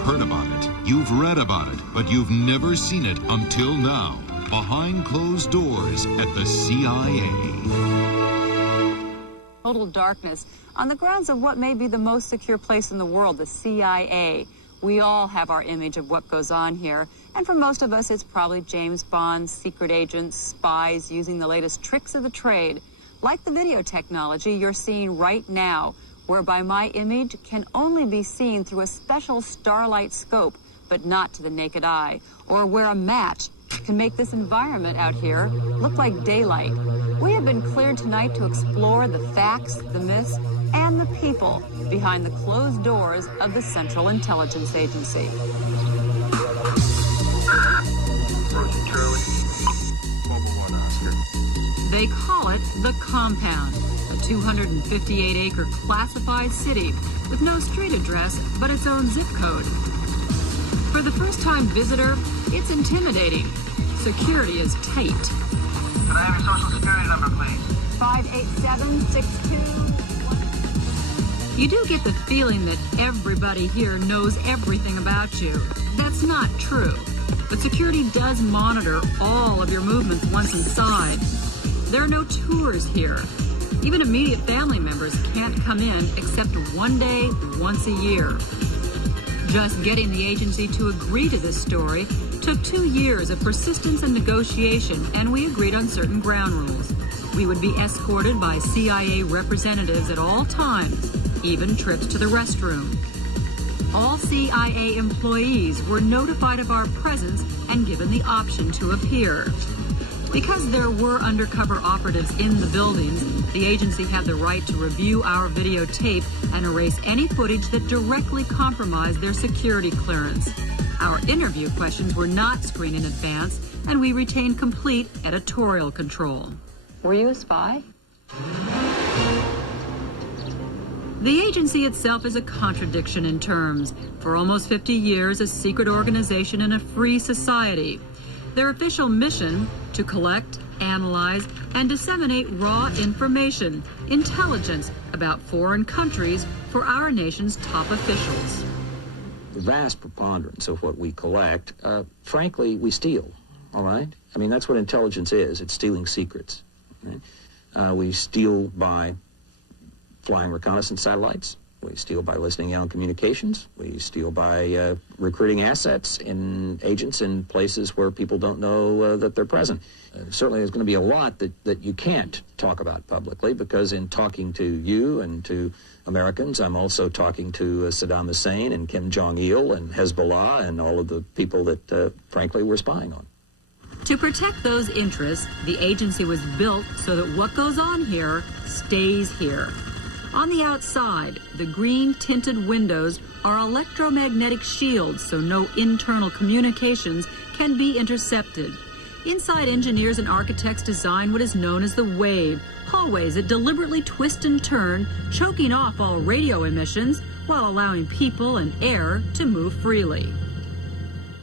heard about it, you've read about it, but you've never seen it until now. Behind closed doors at the CIA. Total darkness on the grounds of what may be the most secure place in the world, the CIA. We all have our image of what goes on here, and for most of us it's probably James Bond, secret agents, spies using the latest tricks of the trade, like the video technology you're seeing right now, whereby my image can only be seen through a special starlight scope, but not to the naked eye, or where a match can make this environment out here look like daylight. We have been cleared tonight to explore the facts, the myths, and the people behind the closed doors of the Central Intelligence Agency. They call it the Compound, a 258-acre classified city with no street address but its own zip code. For the first-time visitor, it's intimidating. Security is tight. Can I have your social security number, please? 58762. You do get the feeling that everybody here knows everything about you. That's not true. But security does monitor all of your movements once inside. There are no tours here. Even immediate family members can't come in except one day, once a year. Just getting the agency to agree to this story took 2 years of persistence and negotiation, and we agreed on certain ground rules. We would be escorted by CIA representatives at all times, even trips to the restroom. All CIA employees were notified of our presence and given the option to appear. Because there were undercover operatives in the buildings, the agency had the right to review our videotape and erase any footage that directly compromised their security clearance. Our interview questions were not screened in advance, and we retained complete editorial control. Were you a spy? The agency itself is a contradiction in terms. For almost 50 years, a secret organization in a free society. Their official mission, to collect, analyze, and disseminate raw information, intelligence about foreign countries for our nation's top officials. The vast preponderance of what we collect, frankly, we steal, all right? I mean, that's what intelligence is. It's stealing secrets. Right? We steal by flying reconnaissance satellites. We steal by listening out on communications. We steal by recruiting assets in agents in places where people don't know that they're present. Certainly there's going to be a lot that you can't talk about publicly, because in talking to you and to Americans, I'm also talking to Saddam Hussein and Kim Jong-il and Hezbollah and all of the people that, frankly, we're spying on. To protect those interests, the agency was built so that what goes on here stays here. On the outside, the green-tinted windows are electromagnetic shields, so no internal communications can be intercepted. Inside, engineers and architects design what is known as the wave, hallways that deliberately twist and turn, choking off all radio emissions while allowing people and air to move freely.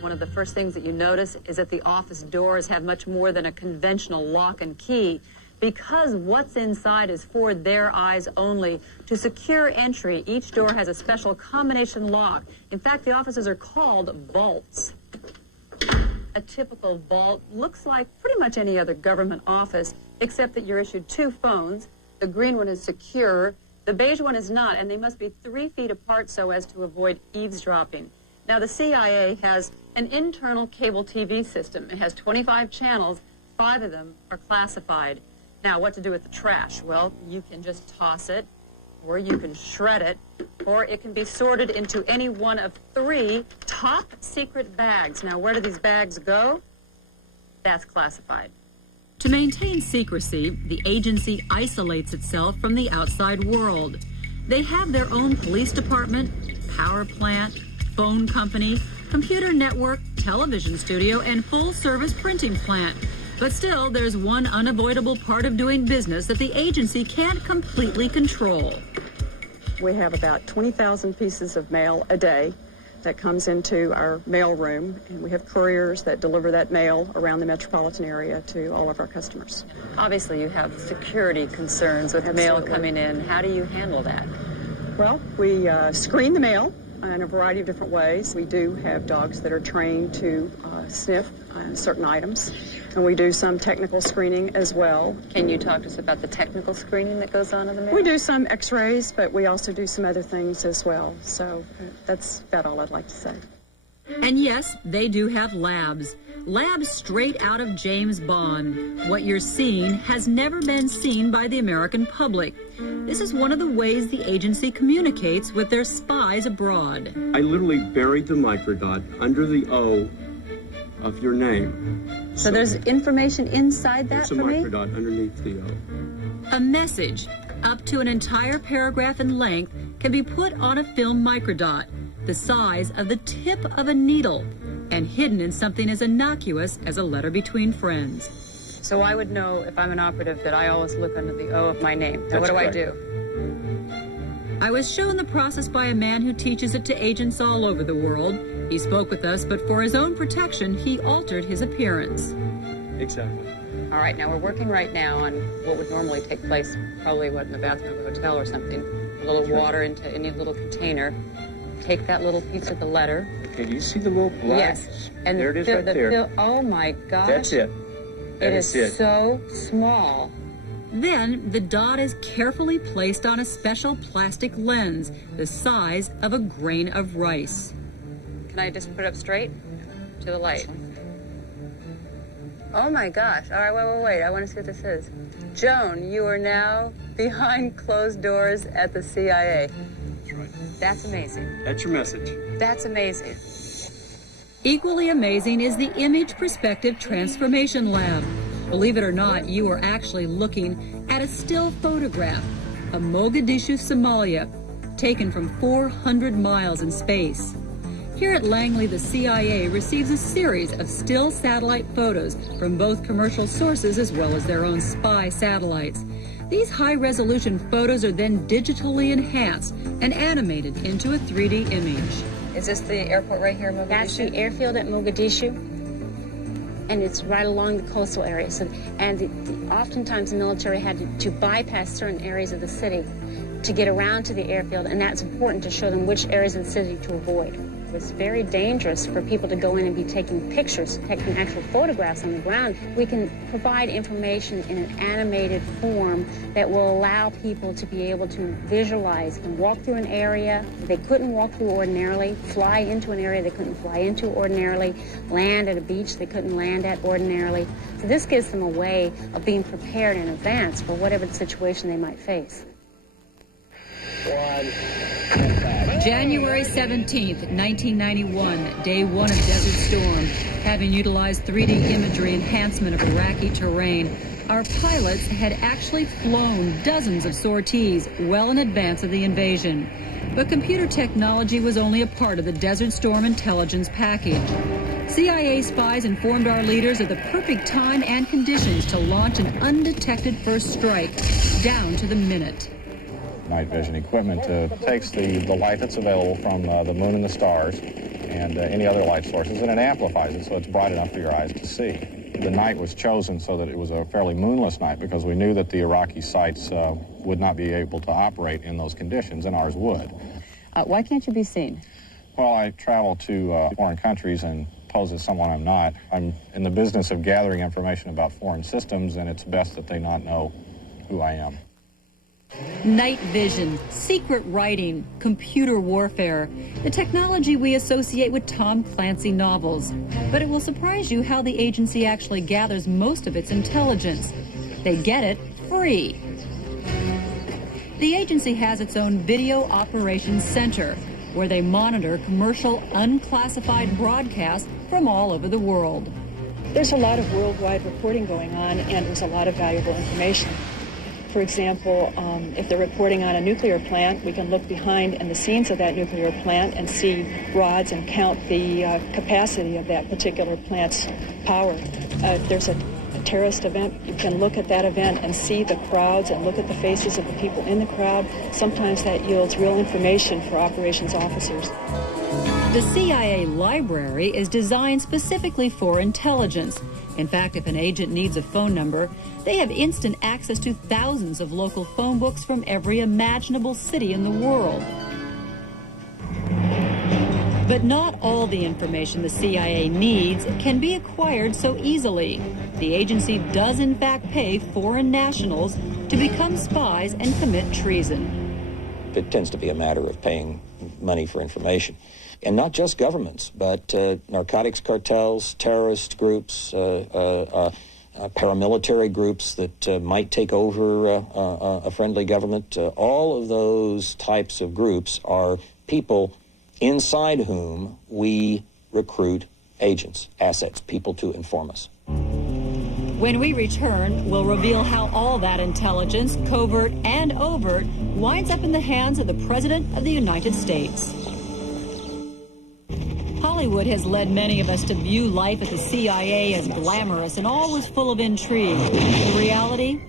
One of the first things that you notice is that the office doors have much more than a conventional lock and key. Because what's inside is for their eyes only. To secure entry, each door has a special combination lock. In fact, the offices are called vaults. A typical vault looks like pretty much any other government office, except that you're issued 2 phones. The green one is secure, the beige one is not, and they must be 3 feet apart so as to avoid eavesdropping. Now, the CIA has an internal cable TV system. It has 25 channels, 5 of them are classified. Now, what to do with the trash? Well, you can just toss it, or you can shred it, or it can be sorted into any one of 3 top secret bags. Now, where do these bags go? That's classified. To maintain secrecy, the agency isolates itself from the outside world. They have their own police department, power plant, phone company, computer network, television studio, and full-service printing plant. But still, there's one unavoidable part of doing business that the agency can't completely control. We have about 20,000 pieces of mail a day that comes into our mail room, and we have couriers that deliver that mail around the metropolitan area to all of our customers. Obviously, you have security concerns with mail coming in. How do you handle that? Well, we screen the mail. in a variety of different ways. We do have dogs that are trained to sniff certain items, and we do some technical screening as well. Can you talk to us about the technical screening that goes on in the mail? We do some x-rays, but we also do some other things as well. So that's about all I'd like to say. And yes, they do have labs. Labs straight out of James Bond. What you're seeing has never been seen by the American public. This is one of the ways the agency communicates with their spies abroad. I literally buried the microdot under the O of your name. So there's information inside that for me? There's a microdot underneath the O. A message, up to an entire paragraph in length, can be put on a film microdot, the size of the tip of a needle, and hidden in something as innocuous as a letter between friends. So I would know if I'm an operative that I always look under the O of my name. Now what do I do? I was shown the process by a man who teaches it to agents all over the world. He spoke with us, but for his own protection, he altered his appearance. Exactly. All right, now we're working right now on what would normally take place, probably in the bathroom of a hotel or something. A little water into any little container. Take that little piece of the letter. Okay, do you see the little black? Yes. And there it is right there. Oh my gosh. That's it. It is so small. Then the dot is carefully placed on a special plastic lens, the size of a grain of rice. Can I just put it up straight to the light? Oh my gosh. All right, wait. I want to see what this is. Joan, you are now behind closed doors at the CIA. That's right. That's amazing. That's your message. That's amazing. Equally amazing is the Image Perspective Transformation Lab. Believe it or not, you are actually looking at a still photograph of Mogadishu, Somalia, taken from 400 miles in space. Here at Langley, the CIA receives a series of still satellite photos from both commercial sources as well as their own spy satellites. These high-resolution photos are then digitally enhanced and animated into a 3D image. Is this the airport right here in Mogadishu? That's the airfield at Mogadishu, and it's right along the coastal area. So, oftentimes the military had to bypass certain areas of the city to get around to the airfield, and that's important to show them which areas of the city to avoid. It's very dangerous for people to go in and be taking pictures, taking actual photographs on the ground. We can provide information in an animated form that will allow people to be able to visualize and walk through an area they couldn't walk through ordinarily, fly into an area they couldn't fly into ordinarily, land at a beach they couldn't land at ordinarily. So this gives them a way of being prepared in advance for whatever the situation they might face. January 17th, 1991, day one of Desert Storm. Having utilized 3D imagery enhancement of Iraqi terrain, our pilots had actually flown dozens of sorties well in advance of the invasion. But computer technology was only a part of the Desert Storm intelligence package. CIA spies informed our leaders of the perfect time and conditions to launch an undetected first strike, down to the minute. Night vision equipment takes the light that's available from the moon and the stars and any other light sources, and it amplifies it so it's bright enough for your eyes to see. The night was chosen so that it was a fairly moonless night because we knew that the Iraqi sites would not be able to operate in those conditions, and ours would. Why can't you be seen? Well, I travel to foreign countries and pose as someone I'm not. I'm in the business of gathering information about foreign systems, and it's best that they not know who I am. Night vision, secret writing, computer warfare, the technology we associate with Tom Clancy novels. But it will surprise you how the agency actually gathers most of its intelligence. They get it free. The agency has its own Video Operations Center, where they monitor commercial unclassified broadcasts from all over the world. There's a lot of worldwide reporting going on, and there's a lot of valuable information. For example, if they're reporting on a nuclear plant, we can look behind in the scenes of that nuclear plant and see rods and count the capacity of that particular plant's power. If there's a terrorist event, you can look at that event and see the crowds and look at the faces of the people in the crowd. Sometimes that yields real information for operations officers. The CIA library is designed specifically for intelligence. In fact, if an agent needs a phone number, they have instant access to thousands of local phone books from every imaginable city in the world. But not all the information the CIA needs can be acquired so easily. The agency does in fact pay foreign nationals to become spies and commit treason. It tends to be a matter of paying money for information. And not just governments, but narcotics cartels, terrorist groups, paramilitary groups that might take over a friendly government. All of those types of groups are people inside whom we recruit agents, assets, people to inform us. When we return, we'll reveal how all that intelligence, covert and overt, winds up in the hands of the President of the United States. Hollywood has led many of us to view life at the CIA as glamorous and always full of intrigue. The reality?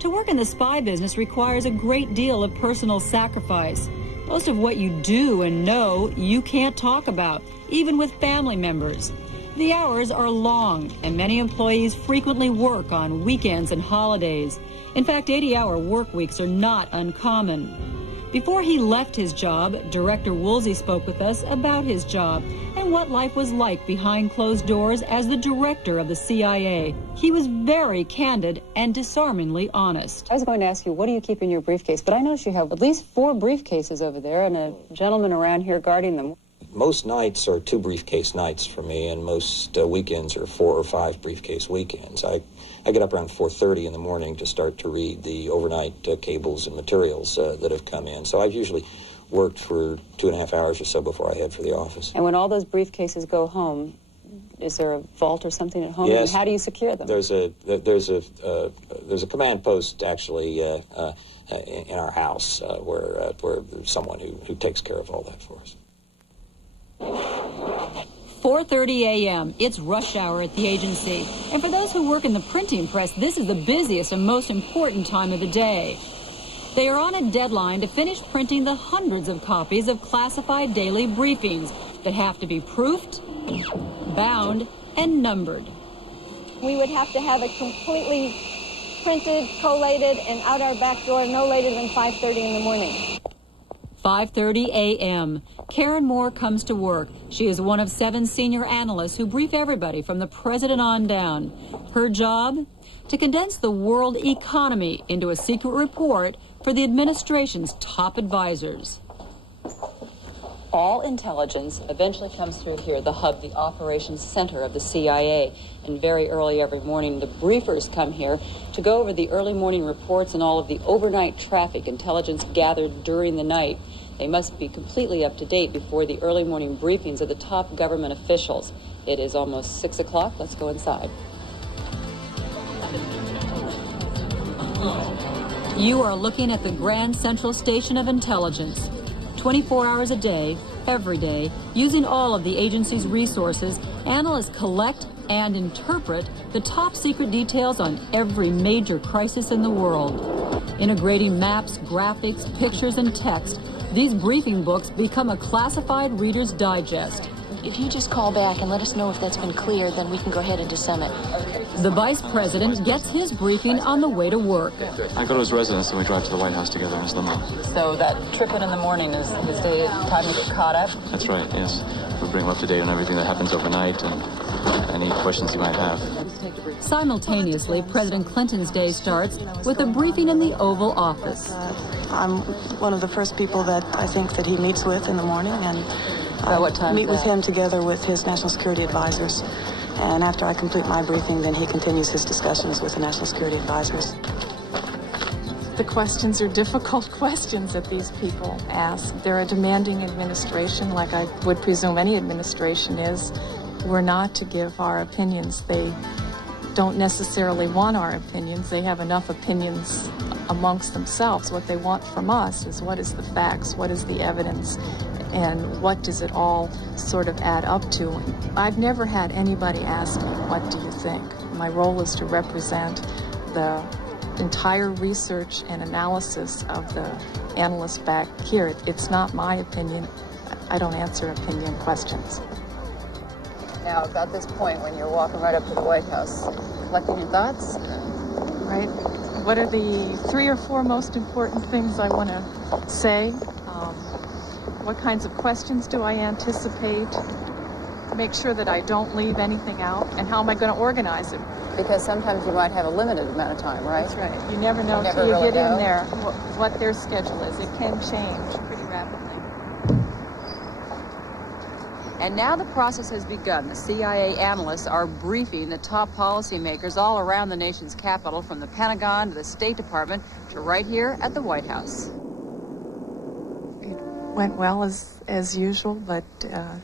To work in the spy business requires a great deal of personal sacrifice. Most of what you do and know you can't talk about, even with family members. The hours are long, and many employees frequently work on weekends and holidays. In fact, 80-hour work weeks are not uncommon. Before he left his job, Director Woolsey spoke with us about his job and what life was like behind closed doors as the director of the CIA. He was very candid and disarmingly honest. I was going to ask you, what do you keep in your briefcase? But I notice you have at least 4 briefcases over there and a gentleman around here guarding them. Most nights are 2 briefcase nights for me, and most weekends are 4 or 5 briefcase weekends. I get up around 4:30 in the morning to start to read the overnight cables and materials that have come in. So I've usually worked for 2.5 hours or so before I head for the office. And when all those briefcases go home, is there a vault or something at home? Yes. And how do you secure them? There's a command post actually in our house where there's someone who takes care of all that for us. 4:30 a.m. It's rush hour at the agency. And for those who work in the printing press, this is the busiest and most important time of the day. They are on a deadline to finish printing the hundreds of copies of classified daily briefings that have to be proofed, bound, and numbered. We would have to have it completely printed, collated, and out our back door no later than 5:30 in the morning. 5:30 a.m. Karen Moore comes to work. She is one of 7 senior analysts who brief everybody from the president on down. Her job? To condense the world economy into a secret report for the administration's top advisors. All intelligence eventually comes through here, the hub, the operations center of the CIA. And very early every morning, the briefers come here to go over the early morning reports and all of the overnight traffic intelligence gathered during the night. They must be completely up to date before the early morning briefings of the top government officials. It is almost 6 o'clock. Let's go inside. You are looking at the Grand Central Station of Intelligence. 24 hours a day, every day, using all of the agency's resources, analysts collect and interpret the top secret details on every major crisis in the world. Integrating maps, graphics, pictures, and text, these briefing books become a classified Reader's Digest. If you just call back and let us know if that's been clear, then we can go ahead and disseminate. The vice president gets his briefing on the way to work. I go to his residence and we drive to the White House together in his limo. So that trip in the morning is the time to get caught up? That's right, yes. We bring him up to date on everything that happens overnight and any questions he might have. Simultaneously, President Clinton's day starts with a briefing in the Oval Office. I'm one of the first people that I think that he meets with in the morning, and what time meet with him together with his national security advisors. And after I complete my briefing, then he continues his discussions with the national security advisors. The questions are difficult questions that these people ask. They're a demanding administration, like I would presume any administration is. We're not to give our opinions. They don't necessarily want our opinions. They have enough opinions amongst themselves. What they want from us is what is the facts, what is the evidence, and what does it all sort of add up to. I've never had anybody ask me, what do you think? My role is to represent the entire research and analysis of the analysts back here. It's not my opinion. I don't answer opinion questions. Now, about this point, when you're walking right up to the White House, collecting your thoughts? Right. What are the 3 or 4 most important things I want to say? What kinds of questions do I anticipate? Make sure that I don't leave anything out, and how am I going to organize it? Because sometimes you might have a limited amount of time, right? That's right. You never know until you get in there what their schedule is. It can change pretty rapidly. And now the process has begun. The CIA analysts are briefing the top policymakers all around the nation's capital, from the Pentagon to the State Department to right here at the White House. It went well as usual, but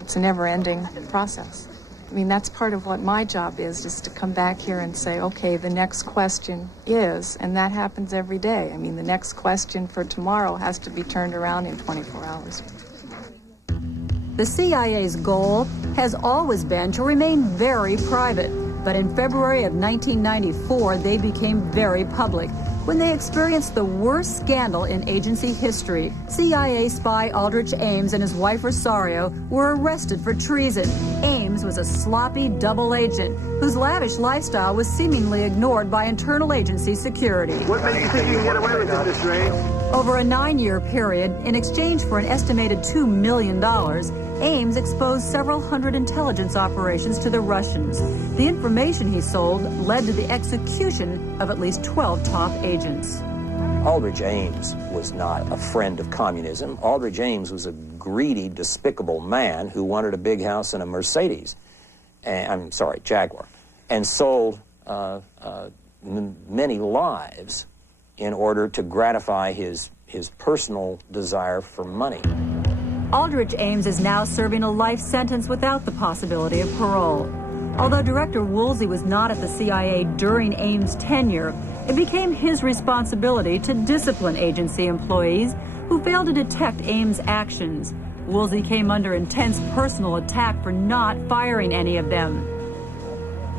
it's a never-ending process. I mean, that's part of what my job is to come back here and say, okay, the next question is, and that happens every day. I mean, the next question for tomorrow has to be turned around in 24 hours. The CIA's goal has always been to remain very private, but in February of 1994, they became very public when they experienced the worst scandal in agency history. CIA spy Aldrich Ames and his wife Rosario were arrested for treason. Ames was a sloppy double agent whose lavish lifestyle was seemingly ignored by internal agency security. What makes you think you can get away with it, Mr. Ames? Over a 9-year period, in exchange for an estimated $2 million, Ames exposed several hundred intelligence operations to the Russians. The information he sold led to the execution of at least 12 top agents. Aldrich Ames was not a friend of communism. Aldrich Ames was a greedy, despicable man who wanted a big house and a Mercedes. Jaguar. And sold many lives in order to gratify his personal desire for money. Aldrich Ames is now serving a life sentence without the possibility of parole. Although Director Woolsey was not at the CIA during Ames' tenure, it became his responsibility to discipline agency employees who failed to detect Ames' actions. Woolsey came under intense personal attack for not firing any of them.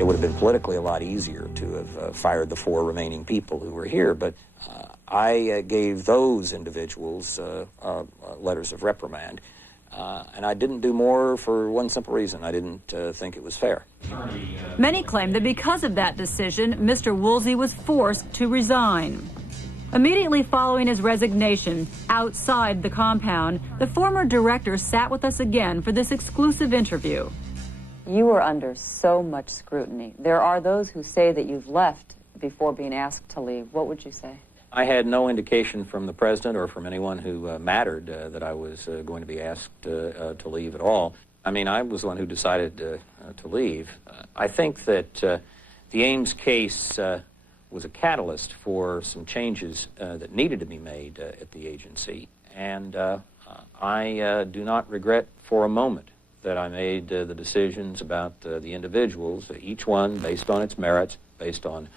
It would have been politically a lot easier to have fired the 4 remaining people who were here, but I gave those individuals letters of reprimand, and I didn't do more for one simple reason. I didn't think it was fair. Many claim that because of that decision, Mr. Woolsey was forced to resign. Immediately following his resignation, outside the compound, the former director sat with us again for this exclusive interview. You were under so much scrutiny. There are those who say that you've left before being asked to leave. What would you say? I had no indication from the president or from anyone who mattered that I was going to be asked to leave at all. I mean, I was the one who decided to leave. I think that the Ames case was a catalyst for some changes that needed to be made at the agency, and I do not regret for a moment that I made the decisions about the individuals, each one based on its merits, based on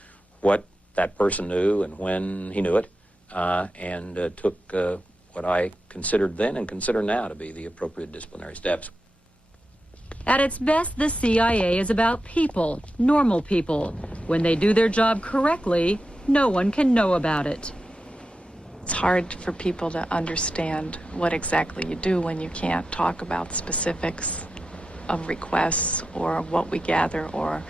what that person knew and when he knew it, and took what I considered then and consider now to be the appropriate disciplinary steps. At its best, the CIA is about people, normal people. When they do their job correctly, no one can know about it. It's hard for people to understand what exactly you do when you can't talk about specifics of requests or what we gather or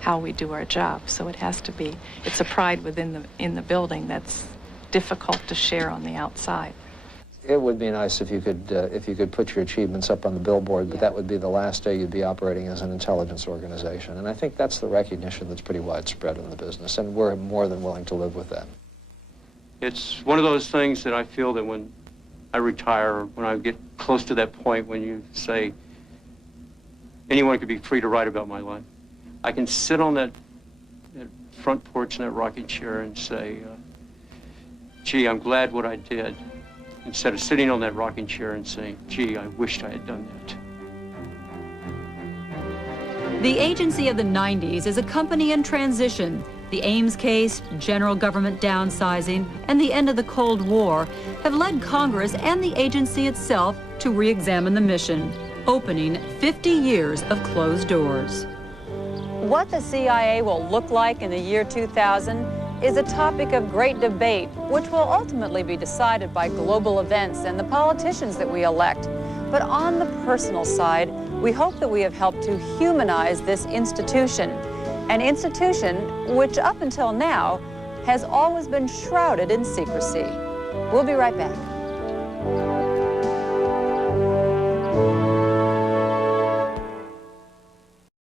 how we do our job. So it has to be, it's a pride within the building that's difficult to share on the outside. It would be nice if you could put your achievements up on the billboard, but that would be the last day you'd be operating as an intelligence organization. And I think that's the recognition that's pretty widespread in the business, and we're more than willing to live with that. It's one of those things that I feel that when I retire, when I get close to that point when you say anyone could be free to write about my life, I can sit on that front porch in that rocking chair and say, gee, I'm glad what I did, instead of sitting on that rocking chair and saying, gee, I wished I had done that. The agency of the 90s is a company in transition. The Ames case, general government downsizing, and the end of the Cold War have led Congress and the agency itself to re-examine the mission, opening 50 years of closed doors. What the CIA will look like in the year 2000 is a topic of great debate, which will ultimately be decided by global events and the politicians that we elect. But on the personal side, we hope that we have helped to humanize this institution, an institution which up until now has always been shrouded in secrecy. We'll be right back.